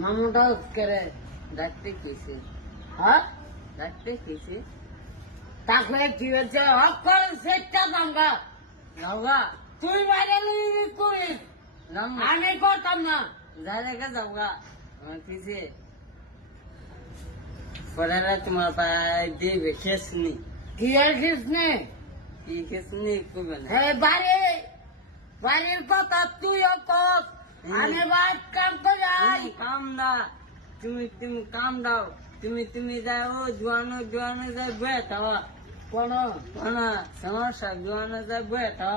মামুটা করে ডাকতে গেছে। হ্যাঁ ডাকতে গেছে। তাহলে কি হয়েছে? হক করে সেটটা দাঙ্গা যাওগা। তুই বাইরে করিস, আমি করতাম না। যাই রেখে যাওগা কিসে পড়ারা তোমার পায়ে দেবে খেসনি। কি আর খেসনি? কি খেসনি করবে না? বাড়ির কথা তুইও কর, আমি বাদ কাম করে যাই। কাম না, তুমি কাম দাও। তুমি যাও জোয়ানো যায় বেটা কোন সমস্যা? জোয়ানো যায় বেটা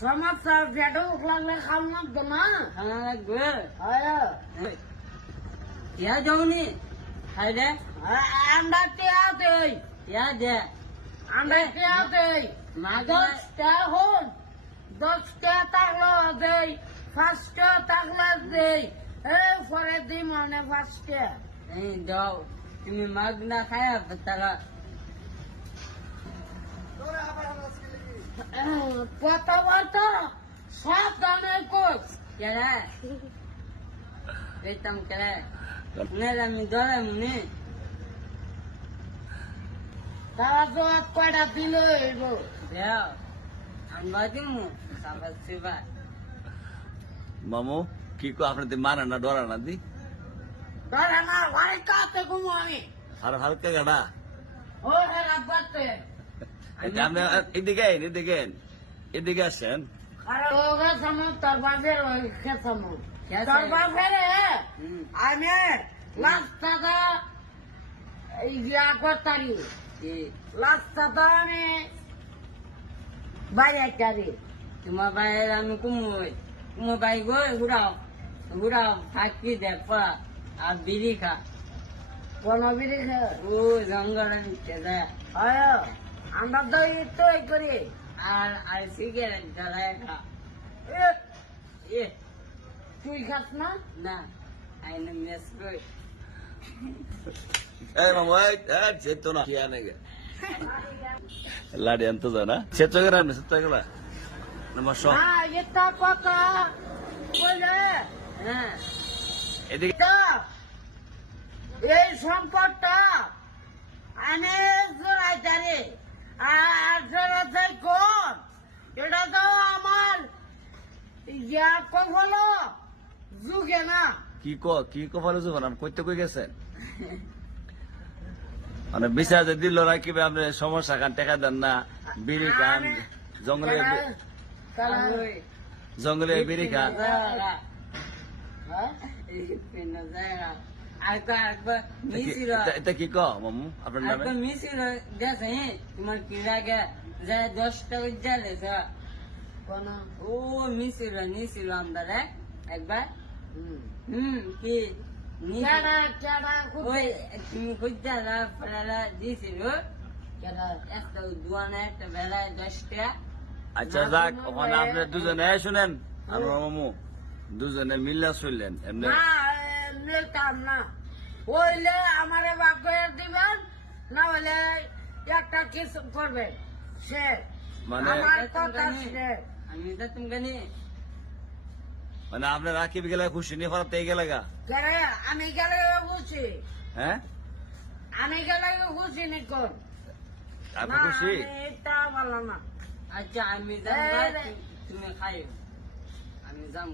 সমস্যা বেটা লাগলে খাম লাগতো না। হ্যাঁ লাগবে। ইয়া যাওনি হাই রে আমরা টিয়া দেই। ইয়া দে আমরা টিয়া দেই। 10টা হন 10টা থাকলো দেই, 5টা থাকলে দেই। পরে দিই মানে 5টা এই দাও। তুমি মাগ না খায়া তারা কথা সব দামে কোচ কেরে এইতাম কেরে আমি ধরে মনে তারা তো কয়টা দিল আমরা দিমু সেবা। মামু কি কো আপনি মানা না ডরা না দি ধরে না ভাই কাতে ঘুমো আমি আর হালকা গাড়া ও রাব্বাতে আপনি এদিকে আসেন। আরে ওগা সামনে তোর বাজের ওই খেসামু তোর বাপেরে আমি লাস্টাটা ইয়া করতারি লাস্টাটা আমি বাইরে চারি। তোমার বাইরে আমি কুমো বাই গো ঘুরাও থাকি দেখবা আর বিড়ি খা। কোন বিড়ি খা? ও জঙ্গলের নিচে যায়। আমরা তো তো করি আর সিগারেট জ্বালায় খা। তুই খাস না? না আইনে মেস করি। মামু চেতো না লাড়ি আনতো যা না চেতো গেলাম না চেতো গেলা এটা কথা বলে। হ্যাঁ এদিকে এই সম্পদটা আমি জোড়াই জানি আর জোড়াই কোন এটা তো আমার ইয়া কখনো যুগে না। কি কপালে যুগ না কইতে কই গেছেন মানে বিচার যে দিল রাখিবে আপনি সমস্যা খান টাকা দেন না বিড়ি খান জঙ্গলে বিড়ি খান। এটা কি মামু আপনার নামে মিছিল গেছে তোমার কি লাগে 10টা উজ্জালে ও মিছিল আমরা একবার কি তুমি খুঁজা দিয়েছিল একটা দুয়ানা একটা বেলায় 10টা। আচ্ছা যাক ওখানে আপনি দুজনে শুনেন আমার মামু দুজনে মিল্লা চললেন এমনি মিলতাম না। হইলে আমারে ভাগ করে দিবেন, না হলে একটা কিছু করবেন সে মানে আমার কথা সে আমি তো তুমি মানে আপনি রাকিব গেলে খুশি নিয়ে ফরাতে গেলে গা আমি গেলে খুশি। হ্যাঁ আমি গেলে খুশি নি কোন আপনি খুশি? এটা ভালো না। আচ্ছা আমি তুমি খাই আমি যাম।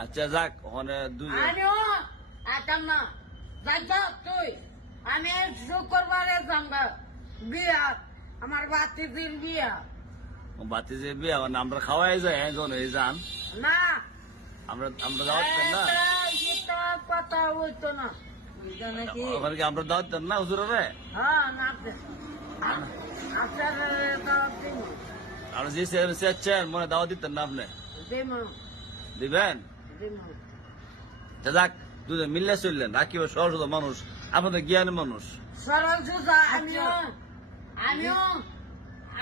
আচ্ছা যাক ওখানে দুজন আমিও আতাম না যাই তুই আমি শুক্রবারে যামগা বিয়া আমার বাতিজির বিয়া। বাতিজির বিয়া মানে আমরা খাওয়াই যাই যখন যান না আমরা দাওয়াত দেন না কথা হইতো না ওখানে কি আমরা দাওয়াত দেন না হুজুরে? হ্যাঁ না আপনি যে চেয়েছেন মনে দাওয়াত দিতেন না আপনি দিবেন? যাক দুজন মিললে চললেন রাকিব সরল সোজা মানুষ আপনাদের জ্ঞানী মানুষ সরল সুদা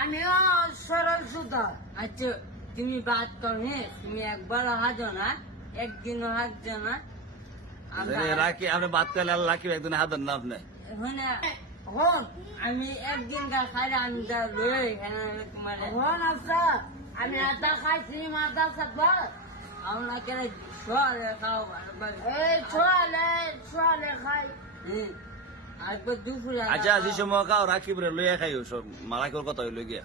আমিও সরল সুদা। আচ্ছা তুমি বাদ করনি তুমি একবার হাজো না একদিনও হাজো না রাখি আপনি বাদ করলে রাকিব একদিন হাতেন না আপনি আমি একদিন খাই আমি তোমার আচ্ছা আমি এটা খাইছি মাথা সাত আমরা সোয়ালে খাও এই সোয়ালে খাই আজকে দুপুরে আচ্ছা যে সময় খাও রাখিব রে লইয়া খাইও সব মালাকের কথা হইল গিয়া